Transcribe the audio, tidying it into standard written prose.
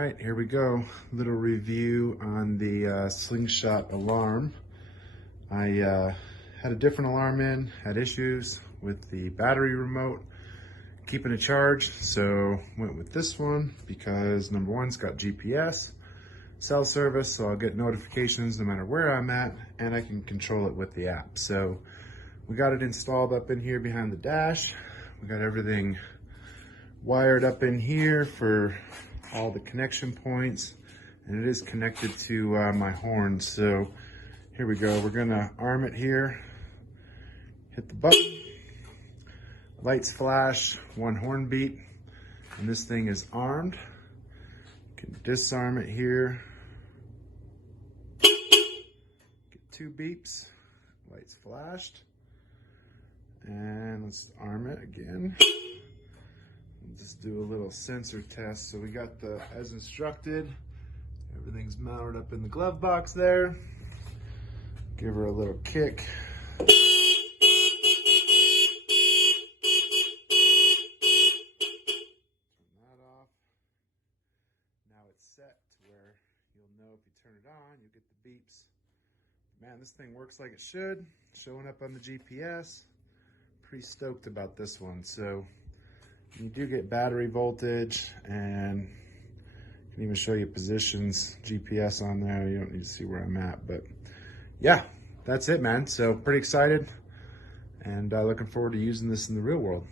right, here we go. Little review on the Slingshot alarm. I had a different alarm in, had issues with the battery remote keeping it charged, so went with this one because number one, it's got GPS, cell service, so I'll get notifications no matter where I'm at, and I can control it with the app. So we got it installed up in here behind the dash. We got everything wired up in here for all the connection points, and it is connected to my horn. So here we go. We're gonna arm it here, hit the button, lights flash, one horn beat, and this thing is armed. You can disarm it here, get two beeps, lights flashed, and let's arm it again. Just do a little sensor test. So we got the as instructed. Everything's mounted up in the glove box there. Give her a little kick. Turn that off. Now it's set to where you'll know if you turn it on, you'll get the beeps. Man, this thing works like it should. Showing up on the GPS. Pretty stoked about this one. So you do get battery voltage, and can even show you positions, GPS on there. You don't need to see where I'm at, but yeah, that's it, man. So pretty excited, and looking forward to using this in the real world.